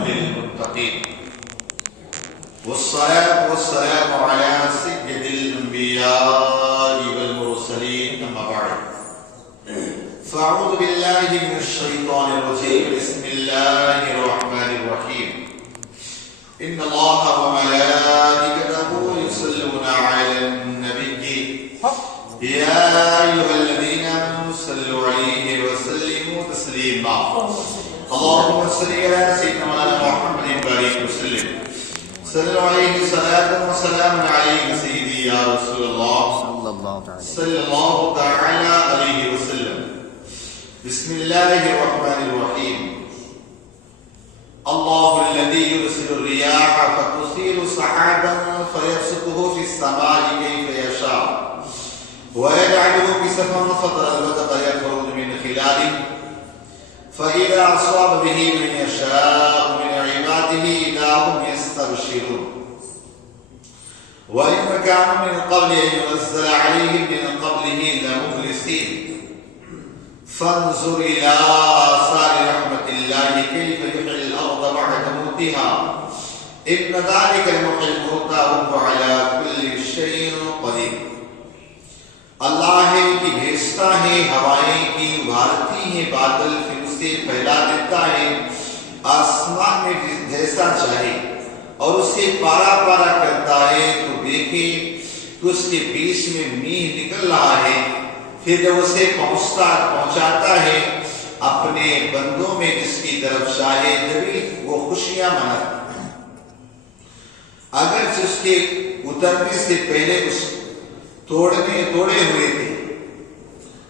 للمتقين والصلاة والسلام على سيد الأنبياء والمرسلين أما بعد فأعوذ بالله من الشيطان الرجيم بسم الله الرحمن الرحيم إن الله وملائكته يصلون على النبي يا أيها الذين آمنوا صلوا عليه وسلموا تسليما اللهم صل على سيدنا محمد وبارك وسلم صلوا عليه صلاة وسلام عليك سيدي يا رسول الله صلى الله تعالى عليه وسلم بسم الله الرحمن الرحيم الله الذي يرسل الرياح فتثير سحابا فيبسطه في السماء كيف يشاء ويجعله كسفا فترى الودق يخرج من خلاله فإذا أصاب به من يشاء من عباده إذا هم يستبشرون وإن كانوا من قبل أن ينزل عليهم من قبله لمبلسين فانظر إلى آثار رحمة الله كيف يحيي الأرض بعد موتها إن ذلك لمحيي الموتى وهو على كل شيء قدير اللہ ہے کہ بھیجتا ہے ہوائیں کی ابھارتی ہیں بادل پھر اسے پھیلا دیتا ہے آسمان میں جیسا چاہے اور اسے پارا پارا کرتا ہے تو دیکھے کہ اس کے بیچ میں میہ نکل رہا ہے پھر جب اسے پہنچاتا ہے اپنے بندوں میں جس کی طرف چاہے جبھی وہ خوشیاں مناتا ہے اگرچہ اس کے اترنے سے پہلے اس توڑے ہوئے تھے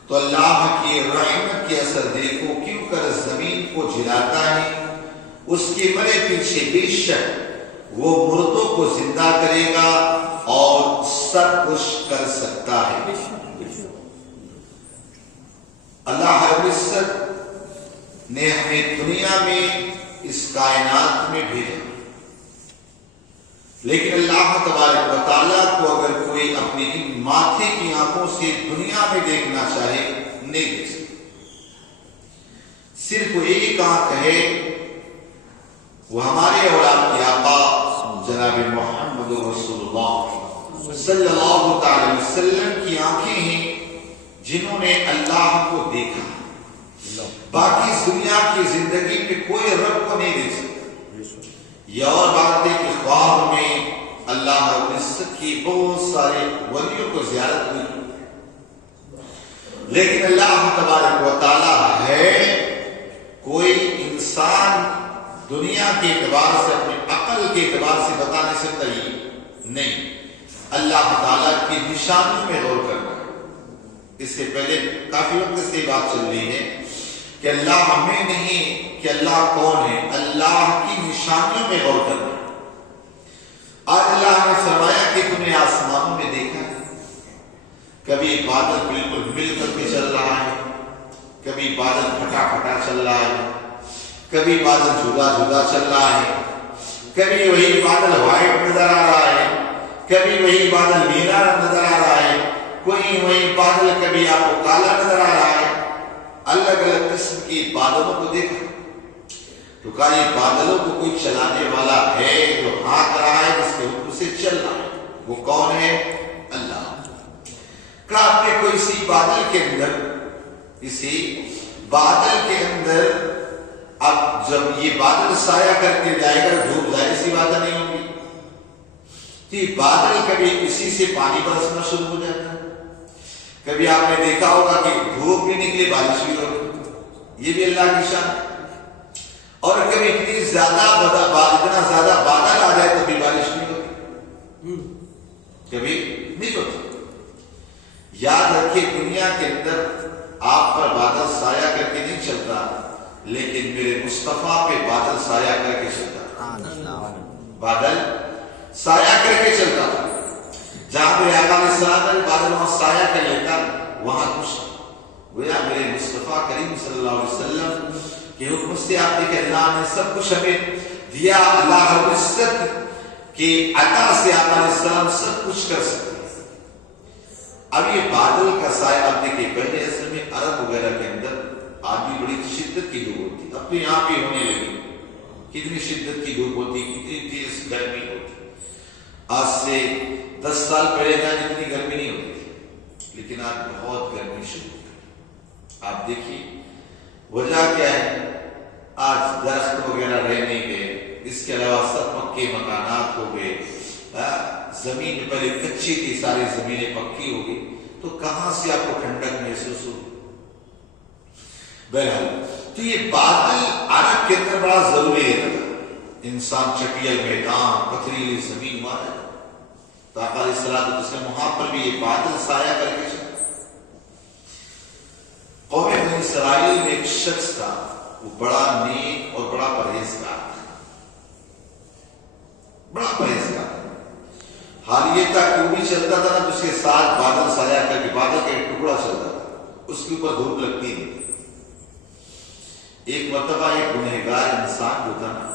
تو اللہ کی رحمت کے اثر دیکھو کیوں کر زمین کو جلاتا ہے اس کے مرے پیچھے بے شک وہ مردوں کو زندہ کرے گا اور سب کچھ کر سکتا ہے اللہ رب العزت نے ہمیں دنیا میں اس کائنات میں بھیجا لیکن اللہ تبارک و تعالیٰ کو اگر کوئی اپنی ان ماتھے کی آنکھوں سے دنیا میں دیکھنا چاہے نہیں دیکھ سکتا صرف ایک آنکھ ہے وہ ہمارے اولاد کے آقا جناب محمد رسول اللہ صلی اللہ تعالی وسلم کی آنکھیں ہیں جنہوں نے اللہ کو دیکھا باقی دنیا کی زندگی میں کوئی رب کو نہیں دیکھ سکتا یہ اور بات ہے کہ خواب میں اللہ رب العزت کی بہت سارے ولیوں کو زیارت ہوئی لیکن اللہ تبارک و تعالی ہے کوئی انسان دنیا کے اعتبار سے اپنے عقل کے اعتبار سے بتا نہیں سکتا یہ نہیں اللہ تعالی کی نشانیوں میں غور کرنا اس سے پہلے کافی وقت سے بات چل رہی ہے کہ اللہ ہمیں نہیں کہ اللہ کون ہے اللہ کی نشانیوں میں غور کرنا آج اللہ نے فرمایا کہ تم نے آسمانوں میں دیکھا ہے کبھی بادل بالکل مل کر کے چل رہا ہے کبھی بادل پھٹا پھٹا چل رہا ہے کبھی بادل جدا جدا چل رہا ہے کبھی وہی بادل وائٹ نظر آ رہا ہے کبھی وہی بادل نیلا نظر آ رہا ہے کوئی وہی بادل کبھی آپ کو کالا نظر آ رہا ہے الگ الگ قسم کی بادلوں کو دیکھا تو کہا یہ بادلوں کو کوئی چلانے والا ہے جو ہاتھ رہا ہے جس کے حکم سے چل رہا ہے وہ کون ہے اللہ کہا آپ نے کوئی اسی بادل کے اندر اب جب یہ بادل سایہ کر کے جائے گا دھوپ ظاہر سی بادل نہیں ہوگی کہ بادل کبھی اسی سے پانی برسنا شروع ہو جاتا ہے کبھی آپ نے دیکھا ہوگا کہ دھوپ بھی نکلی بارش بھی ہوگی یہ بھی اللہ کی شان اور کبھی اتنا زیادہ بادل آ جائے تو بھی بارش نہیں ہوتی کبھی نہیں ہوتی یاد رکھیے دنیا کے اندر آپ پر بادل سایہ کر کے نہیں چلتا لیکن میرے مصطفیٰ پہ بادل سایہ کر کے چلتا بادل سایہ کر کے چلتا جہاں پہ آقا علیہ السلام نے بادل وہاں سایہ کر لیتا وہاں کچھ گویا میرے مصطفیٰ کریم صلی اللہ علیہ وسلم کے حکم سے آپ دیکھیں اللہ نے سب کچھ ہمیں دیا اللہ رب العزت کی عطا سے آقا علیہ السلام سب کچھ کر سکتے اب یہ بادل کا سایہ آپ دیکھیں پہلے اصل میں عرب وغیرہ کے اندر آدمی بڑی شدت کی دھوپ ہوتی اب تو یہاں بھی ہونے لگی کتنی شدت کی دھوپ ہوتی، کتنی تیز گرمی ہوتی. آج سے 10 سال پہلے جہاں اتنی گرمی نہیں ہوتی تھی، لیکن آج بہت گرمی شروع ہے. آپ دیکھیے وجہ کیا ہے؟ آج درخت وغیرہ رہ نہیں گئے، اس کے علاوہ سب پکے مکانات ہو گئے. زمین پہلے کچی تھی، ساری زمینیں پکی ہو گئی، تو کہاں سے آپ کو ٹھنڈک محسوس ہوگی؟ بہرحال تو یہ بادل عرب کے اندر بڑا ضروری ہے. انسان چٹیل میدان، پتھریلی زمین والا تو آقا علیہ الصلوۃ والسلام وہاں پر بھی یہ بادل سایہ کر کے چلے. قوم بنی اسرائیل میں ایک شخص تھا، وہ بڑا نیک اور بڑا پرہیزگار تھا، بڑا پرہیزگار. حال یہ تھا کہ وہ بھی چلتا تھا نا، تو اس کے ساتھ بادل سایہ کر کے بادل کا ایک ٹکڑا چلتا تھا، اس کے اوپر دھوپ لگتی نہیں. ایک مرتبہ ایک گنہگار انسان جو تھا نا،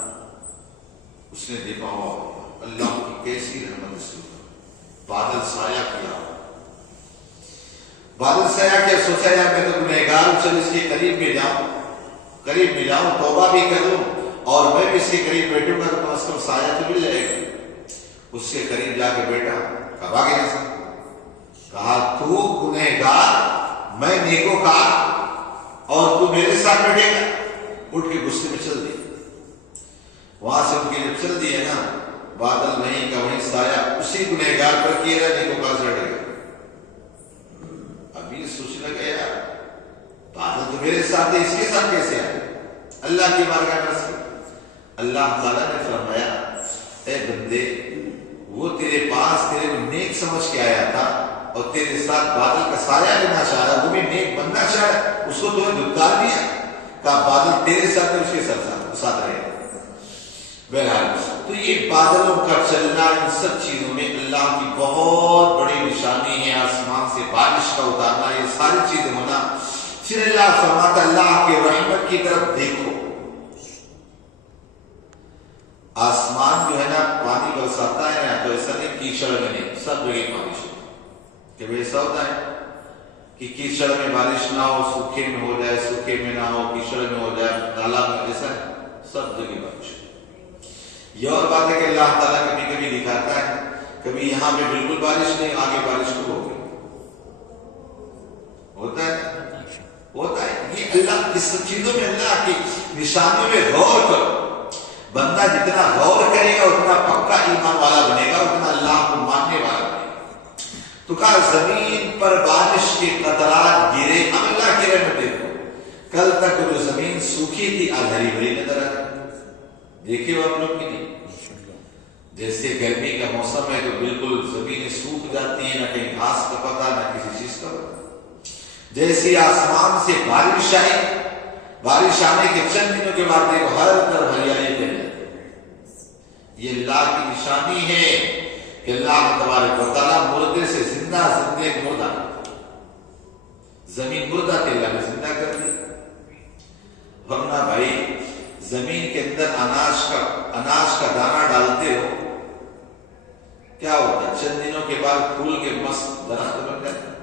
اس نے دیکھا ہوا اللہ کی کیسی رحمت اس کے اوپر، بادل سایہ کیا. بادل سایہ کیا، سوچا یار میں تو گنہگار ہوں، چل اس کے قریب میں جاؤں، توبہ بھی کروں اور میں بھی اس کے قریب بیٹھوں گا تو کم از کم سایہ تو مل جائے گا. اس کے قریب جا کے بیٹھا، کہا گیا سا، کہا تو گنہگار میں نیکوکار اور تو میرے ساتھ بیٹھے گا. اٹھ کے غصے میں چل دیا. وہاں سے ان کے جب چل دیا نا، بادل وہیں کا وہیں سایہ اسی گنہگار پر کیے رہا، نیکوکار سے ہٹ گیا. اب یہ سوچنے لگا یار بادل تو میرے ساتھ ہے، اس کے ساتھ کیسے آئے؟ اللہ کی بارگاہ میں رس. اللہ تعالیٰ نے فرمایا اے بندے، وہ تیرے پاس تیرے کو نیک سمجھ کے آیا تھا اور تیرے ساتھ بادل کا سایہ لینا چاہ رہا، وہ بھی نیک بننا چاہ رہا، اس کو تو نے دھتکار دیا. کہا بادل تیرے ساتھ ہے، اس کے ساتھ رہے. بہرحال تو یہ بادلوں کا چلنا، ان سب چیزوں میں اللہ کی بہت بڑی نشانی ہے. آسمان سے بارش کا اتارنا، یہ ساری چیزیں ہونا. پھر اللہ فرماتا اللہ کی رحمت کی طرف دیکھو. آسمان جو ہے نا پانی برساتا ہے نا، تو ایسا نہیں کیچڑ میں نہیں، سب جگہ بارش ہوتی ہے. کہ ایسا ہوتا ہے کہ کیچڑ میں بارش نہ ہو، سوکھے میں ہو جائے، سوکھے میں نہ ہو، کیچڑ میں ہو جائے، تالاب میں، ایسا ہے سب جگہ بارش ہوتی ہے. یہ اور بات ہے کہ اللہ تعالیٰ کبھی کبھی دکھاتا ہے، کبھی یہاں پہ بالکل بارش نہیں، آگے بارش کو ہو گئی. ہوتا ہے. یہ اللہ کی سب چیزوں میں اللہ کی نشانیوں میں غور کرو. بندہ جتنا غور کرے گا اتنا پکا ایمان والا بنے گا، اتنا اللہ کو ماننے والا بنے گا. تو کہا زمین پر بارش کے قطرات گرے، اب اللہ کی رحمت دیکھو. کل تک جو زمین سوکھی تھی آج ہری بھری نظر آ رہی. دیکھے وہ آپ لوگ کی نہیں؟ جیسے گرمی کا موسم ہے تو بالکل زمینیں سوکھ جاتی ہیں، نہ کہیں گھاس کا پتہ نہ کسی چیز کا پتہ. جیسے آسمان سے بارش آئی، بارش آنے کے چند دنوں کے بعد دیکھو ہر طرف ہریالی پھیل جاتی. یہ اللہ کی نشانی ہے کہ اللہ تبارک و تعالیٰ مردے سے زندہ مردہ، زمین مردہ تھی اللہ نے زندہ کر دی. ورنہ بھائی زمین کے اندر اناج کا دانہ ڈالتے ہو، کیا ہوتا ہے؟ چند دنوں کے بعد پھول کے مست درخت بن جاتا ہے.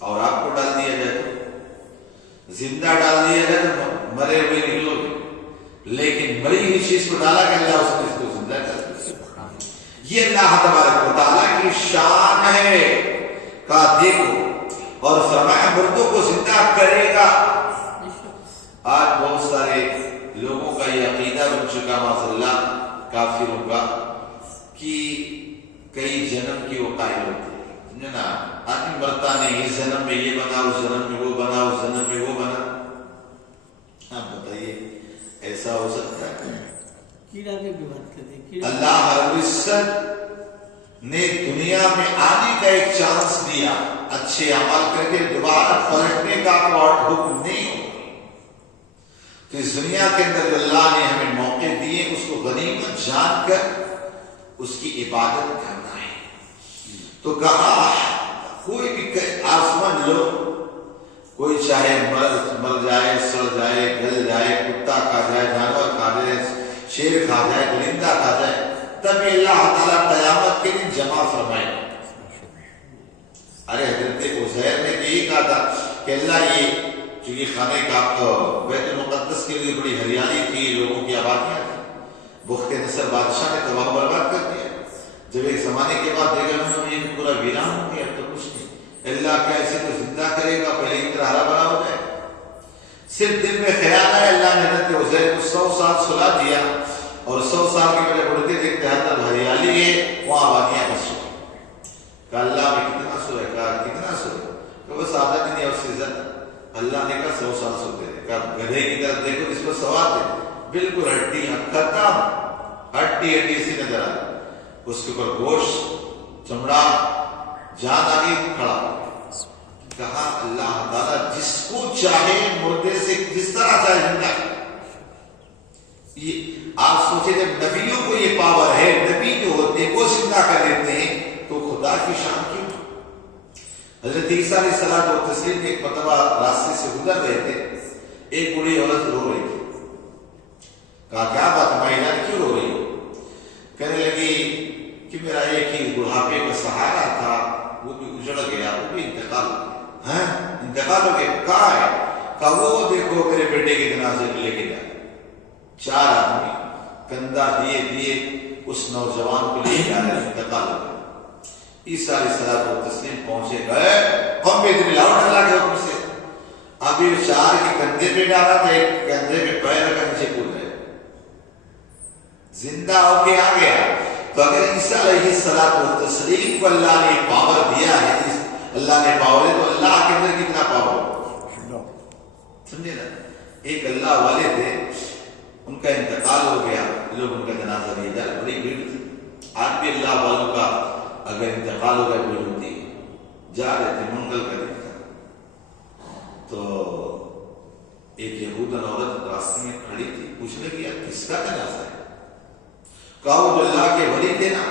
اور آپ کو ڈال دیا جائے تو زندہ ڈال دیا جائے تو مرے ہوئے نکلو گے، لیکن مری ہوئی چیز کو ڈالا کہ اللہ اس نے اس کو زندہ کر دیا. یہ اللہ تبارک و تعالیٰ کی شان ہے. کہا دیکھو، اور فرمایا مردوں کو زندہ کرے گا. آج بہت سارے لوگوں کا یہ عقیدہ بن چکا معاذ اللہ کافروں کا کہ کئی جنم کی وہ قائل ہوتے ہیں نا. آدمی مرتا نہیں، اس جنم میں یہ بنا، اس جنم میں وہ بنا، اس جنم میں وہ بنا. آپ بتائیے ایسا ہو سکتا ہے؟ اللہ رب العزت نے دنیا میں آنے کا ایک چانس دیا، اچھے عمل کر کے دوبارہ پلٹنے کا حکم نہیں ہو. تو اس دنیا کے اندر جو اللہ نے ہمیں موقع دیے اس کو غنیمت جان کر اس کی عبادت کرنا ہے. تو کہا کوئی بھی آسمان لو، کوئی چاہے مر جائے، سڑ جائے، گل جائے، کتا کھا جائے، جانور کھا جائے، شیر کھا جائے، درندہ کھا جائے، تب اللہ تعالیٰ قیامت کے دن جمع فرمائے. ارے حضرت عزیر نے یہی کہا تھا کہ اللہ یہ چونکہ خانے کا بیت المقدس کے لیے بڑی ہریالی تھی، لوگوں کی آبادیاں تھی، بخت نصر بادشاہ نے تباہ و برباد کر دیا. جب ایک زمانے کے بعد دیکھا یہ پورا ویران ہو گیا تو کچھ نہیں. اللہ کیا اسے تو زندہ کرے گا، پہلے کی طرح ہرا بھرا ہو جائے. صرف دل میں خیال آیا، اللہ نے حضرت عزیر کو 100 سال سلا دیا اور 100 سال کے پہلے بڑھتے دیکھتے ہر طرف ہریالی ہے، وہاں آبادیاں بس چکی. کہا اللہ میں کتنا سوئے؟ کہا کتنا سوئے؟ کہ بس آدھا دن یا اس سے زیادہ. اللہ نے کہا 100 سال سوتے رہے. کہا گدھے کی طرف دیکھو جس پر سوار تھے، بالکل ہڈیاں ختم، ہڈی سی نظر آ رہی، اس کے اوپر گوشت، چمڑا، جان آگے کھڑا. کہا اللہ تعالیٰ جس کو چاہے مردے سے جس طرح چاہے زندہ. یہ آپ سوچے جب نبیوں کو یہ پاور ہے، نبی جو ہوتے ہیں وہ زندہ کر دیتے ہیں، تو خدا کی شان کیوں؟ حضرت عیسیٰ علیہ الصلوۃ والتسلیم ایک مرتبہ راستے سے گزر رہے تھے، ایک بوڑھی عورت رو رہی تھی. کہا کیا بات ہماری جان کیوں رو رہی ہو؟ کہنے لگی کہ میرا ایک ہی بڑھاپے کا سہارا تھا، وہ بھی اجڑ گیا، وہ بھی انتقال ہو گیا. انتقال ہو گیا؟ کہاں ہے؟ کہا وہ دیکھو میرے بیٹے کے جنازے کو لے کے جائے. 4 آدمی کندھا دیے دیے اس نوجوان کو لے جا رہے، انتقال ہو گیا. عیسیٰ علیہ الصلوۃ والتسلیم پہنچے، گئے قوم پہ اتنی لاؤ ڈالا کے حکم سے. ابھی 4 کے کندھے پہ ڈالا تھا، ایک کندھے پہ پیر رکھا، نیچے کود گئے، زندہ ہو کے آ گیا. تو اگر عیسیٰ علیہ الصلوۃ والتسلیم کو اللہ نے پاور دیا ہے، اللہ نے پاور ہے، تو اللہ کے اندر کتنا پاور ہو. سمجھے نا؟ ایک اللہ والے تھے، ان کا انتقال ہو گیا، لوگ ان کا جنازہ لے جا رہے، بڑی بھیڑ تھی. آج بھی اللہ والوں کا اگر انتقال ہو گیا بھیڑ ہوتی ہے. جا رہے تھے منگل کرنے کا، تو ایک یہودن عورت راستے میں کھڑی تھی، پوچھنے کی کس کا جنازہ ہے؟ کہا وہ جو اللہ کے ولی تھے نا،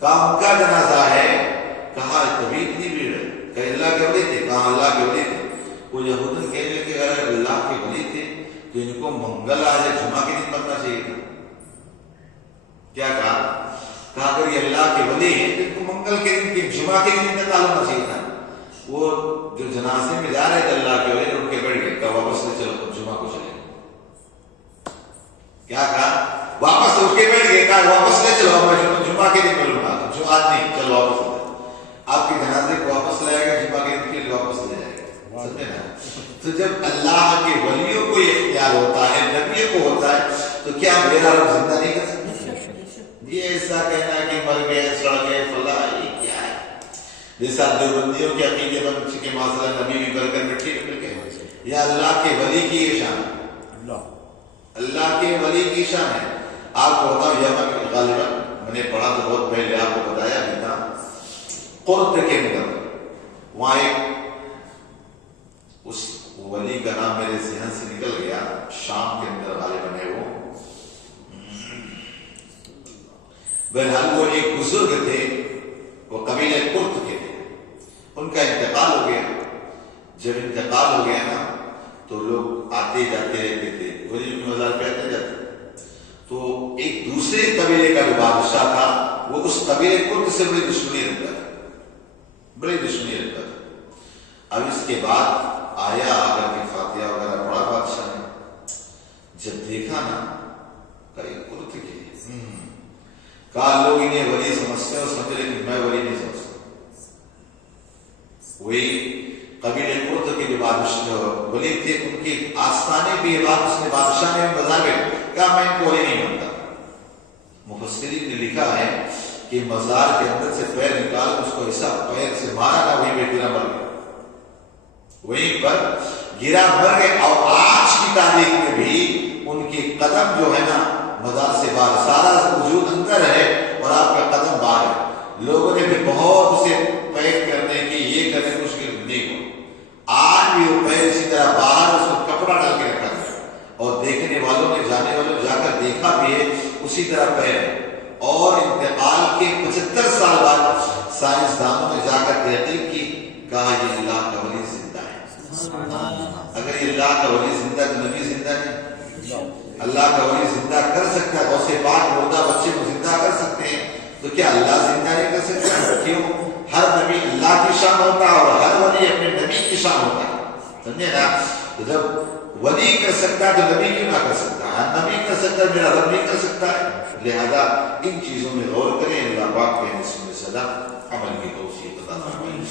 کہا ان کا جنازہ ہے. کہا تبھی اتنی بھیڑ ہے؟ کہ اللہ کے ولی تھے؟ کہا اللہ کے ولی تھے. وہ یہودن کہنے لگے اگر اللہ کے ولی تھے تو ان کو منگل آج جمعہ کے دن پڑھنا چاہیے تھا. کیا کہا؟ کہا اگر یہ اللہ کے ولی ہیں تو ان کو منگل کے دن، جمعہ کے دن انتقال ہونا چاہیے تھا. وہ جو جنازے میں جا رہے تھے اللہ کے ولی، ان کے بیٹھ گئے. کہا واپس لے چلو، جمعہ کو چلے. کیا کہا؟ واپس اٹھ کے بیٹھ گئے. کہا واپس لے چلو، جمعہ کے دن ملوں گا، جو آج نہیں، چلو واپس. آپ کے جنازے کو واپس لائے گا، جمعہ کے دن کے لیے واپس لے جائے گا. سمجھے نا؟ تو جب اللہ کے ولیوں کو یہ اختیار ہوتا ہے، نبیوں کو ہوتا ہے، تو کیا میرا رب زندہ نہیں کر سکتا؟ یہ ایسا کہنا ہے کہ مر گئے، سڑ گئے، فلاں، یہ کیا ہے؟ جیسا دیوبندیوں کے عقیدے بن چکے، معاذ نبی بھی بر کر مٹی میں مل گئے. یا اللہ کے ولی کی یہ شان، اللہ کے ولی کی شان ہے. آپ کو بتاؤ، یمن غالباً میں نے پڑھا تو بہت پہلے، آپ کو بتایا بھی تھا، قرط کے اندر وہاں ایک، اس ولی کا نام میرے ذہن سے نکل گیا، شام کے اندر غالباً ہے وہ. بہرحال وہ ایک بزرگ تھے، وہ قبیلہ قرط کے تھے. ان کا انتقال ہو گیا. جب انتقال ہو گیا نا تو لوگ آتے جاتے رہتے تھے، ولی کے مزار پہ آتے جاتے. تو ایک دوسرے قبیلے کا جو بادشاہ تھا، وہ اس قبیلے قرط سے بڑی دشمنی رکھتا تھا، بڑی دشمنی رکھتا تھا. اب اس کے بعد آیا آگر کے فاتحہ وغیرہ پڑھا بادشاہ نے. جب دیکھا نا کئی قرط کے، کہا لوگ انہیں ولی سمجھتے ہیں اور سمجھے، لیکن میں ولی نہیں سمجھتا. وہی قبیلے قرط کے جو بادشاہ ولی تھے، ان کے آستانے بھی یہ بات اس نے بادشاہ نے بازار میں کہا میں ان کو ولی نہیں مانتا. مفسرین نے لکھا ہے کہ مزار کے اندر سے پیر نکال اس کو ایسا پیر سے مارا نا، وہیں پہ گرا مر گیا، وہیں پر گرا مر گئے. اور آج کی تاریخ میں بھی ان کی قدم جو ہے نا مزار سے باہر، سارا وجود اندر ہے اور آپ کا قدم باہر ہے. لوگوں نے بھی بہت اسے پیک کرنے کی، یہ کرنے کی مشکل نہیں ہو. آج بھی وہ پیر اسی طرح باہر، اس کو کپڑا ڈال کے رکھا گیا، اور دیکھنے والوں نے، جانے والوں نے جا کر دیکھا بھی ہے، اسی طرح پیر ہے. اور انتقال کے 75 سال بعد سائنسدانوں نے جا کر تحقیق کی، کہا یہ اللہ کا ولی زندہ ہے. اگر یہ اللہ کا ولی زندہ تو نبی زندہ نہیں. اللہ کا ولی زندہ کر سکتا ہے، غوث پاک مردہ بچے کو زندہ کر سکتے ہیں، تو کیا اللہ زندہ نہیں کر سکتا؟ کیوں؟ ہر نبی اللہ کی شان ہوتا ہے اور ہر ولی اپنے نبی کی شان ہوتا ہے. سمجھے نا؟ تو جب ولی کر سکتا ہے تو نبی کیوں نہ کر سکتا ہے؟ نبی کر سکتا ہے، میرا رب نہیں کر سکتا ہے؟ لہذا ان چیزوں میں غور کریں، اللہ پاک کے نسل میں صدا عمل کی توفیق عطا فرمائے۔